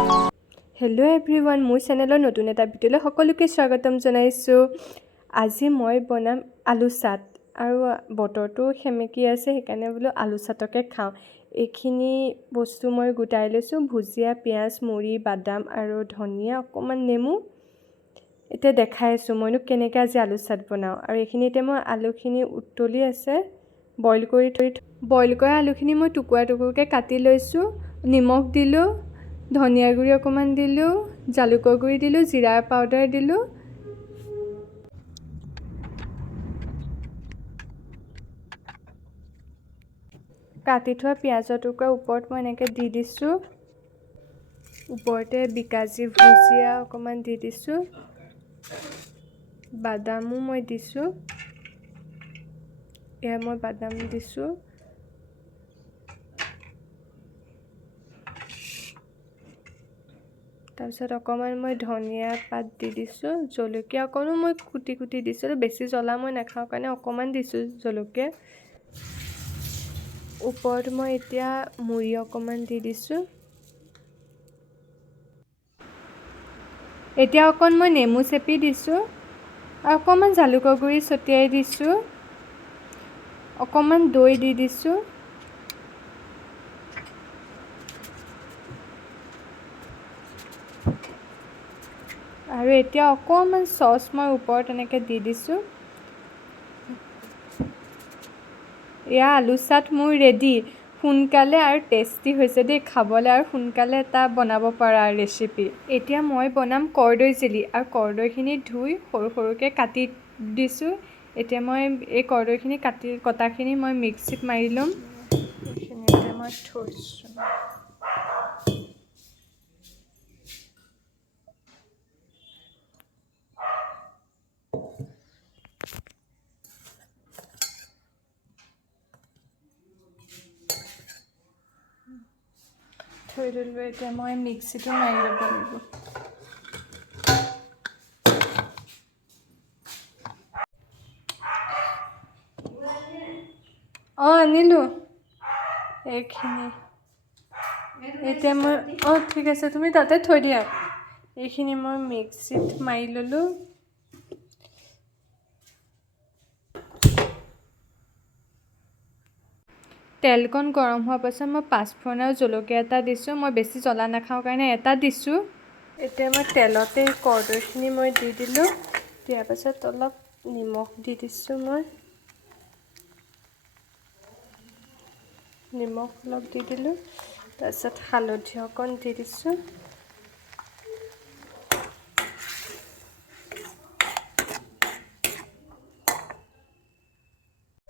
Hello' everyone, মোৰ চেনেলৰ নতুন এটা ভিডিঅ'লৈ সকলোকে স্বাগতম জনাইছোঁ। আজি মই বনাম আলু চাট আৰু বতৰটো সেমেকি আছে, সেইকাৰণে বোলো আলু চাটকে খাওঁ। এইখিনি বস্তু মই গোটাই লৈছোঁ: ভুজিয়া, পিঁয়াজ, মুড়ি, বাদাম আৰু ধনিয়া, অকণমান নেমু। এতিয়া দেখাই আছোঁ মইনো কেনেকৈ আজি আলু চাট বনাওঁ। আৰু এইখিনিতে মই আলুখিনি উতলি আছে, বইল কৰা আলুখিনি মই টুকুৰা টুকুৰকৈ কাটি লৈছোঁ। নিমখ দিলোঁ, ধনিয়া গুড়ি অকণমান দিলোঁ, জালুকৰ গুড়ি দিলোঁ, জিৰা পাউডাৰ দিলোঁ। কাটি থোৱা পিঁয়াজৰ টুকুৰা ওপৰত মই এনেকৈ দি দিছোঁ। ওপৰতে বিকাজী ভুজিয়া অকণমান দি দিছোঁ, বাদামো মই দিছোঁ। এয়া মই বাদাম দিছোঁ। তাৰপিছত অকণমান মই ধনিয়া পাত দি দিছোঁ, জলকীয়া অকণো মই কুটি কুটি দিছিলোঁ। বেছি জ্বলা মই নাখাওঁ কাৰণে অকণমান দিছোঁ জলকীয়া। ওপৰত মই এতিয়া মুড়ি অকণমান দি দিছোঁ। এতিয়া অকণ মই নেমু চেপি দিছোঁ আৰু অকণমান জালুকৰ গুড়ি ছটিয়াই দিছোঁ, অকণমান দৈ দি দিছোঁ। আৰু এতিয়া অকণমান চচ মই ওপৰত এনেকৈ দি দিছোঁ। এয়া আলু চাট মোৰ ৰেডি। সোনকালে আৰু টেষ্টি হৈছে দেই, খাবলৈ আৰু সোনকালে এটা বনাব পৰা ৰেচিপি। এতিয়া মই বনাম কৰ্দৈ জেলি, আৰু কৰ্দৈখিনি ধুই সৰু সৰুকৈ কাটি দিছোঁ। এতিয়া মই এই কৰ্দৈখিনি কটাখিনি মই মিক্সিত মাৰি ল'ম। এইখিনিতে মই থৈছোঁ। থৈ দিলোঁ। এতিয়া মই মিক্সিটো মাৰি ল'ব লাগিব। আনিলোঁ এইখিনি। এতিয়া মই ঠিক আছে, তুমি তাতে থৈ দিয়া। এইখিনি মই মিক্সিত মাৰি ল'লোঁ। তেলকণ গৰম হোৱাৰ পাছত মই পাঁচফোৰণ আৰু জলকীয়া এটা দিছোঁ। মই বেছি জ্বলা নাখাওঁ কাৰণে এটা দিছোঁ। এতিয়া মই তেলতে কৰ্দৈখিনি মই দি দিলোঁ। দিয়াৰ পাছত অলপ নিমখ দি দিছোঁ। মই নিমখ অলপ দি দিলোঁ, তাৰপিছত হালধি অকণ দি দিছোঁ।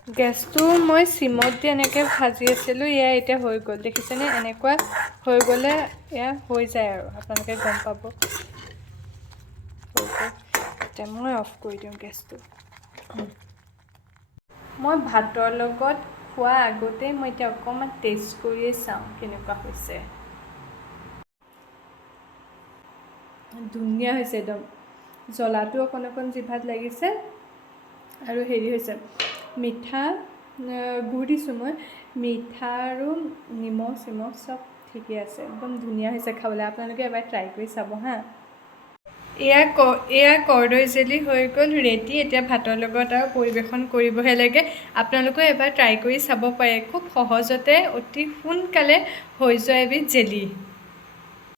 গেছটো মই চিমত দি এনেকৈ ভাজি আছিলোঁ। এয়া এতিয়া হৈ গ'ল, দেখিছেনে? এনেকুৱা হৈ গ'লে এয়া হৈ যায় আৰু আপোনালোকে গম পাব। এতিয়া মই অফ কৰি দিওঁ গেছটো। মই ভাতৰ লগত খোৱাৰ আগতেই মই এতিয়া অকণমান টেষ্ট কৰিয়ে চাওঁ কেনেকুৱা হৈছে। ধুনীয়া হৈছে একদম। জ্বলাটো অকণ অকণ জিভাত লাগিছে আৰু হেৰি হৈছে, মিঠা গুড় দিছোঁ মই। মিঠা আৰু নিমখ চিমখ চব ঠিকে আছে, একদম ধুনীয়া হৈছে খাবলৈ। আপোনালোকে এবাৰ ট্ৰাই কৰি চাব হা। এয়া কৰ্দৈ জেলি হৈ গ'ল ৰেডি। এতিয়া ভাতৰ লগত আৰু পৰিৱেশন কৰিবহে লাগে। আপোনালোকেও এবাৰ ট্ৰাই কৰি চাব পাৰে। খুব সহজতে অতি সোনকালে হৈ যোৱা এবিধ জেলি।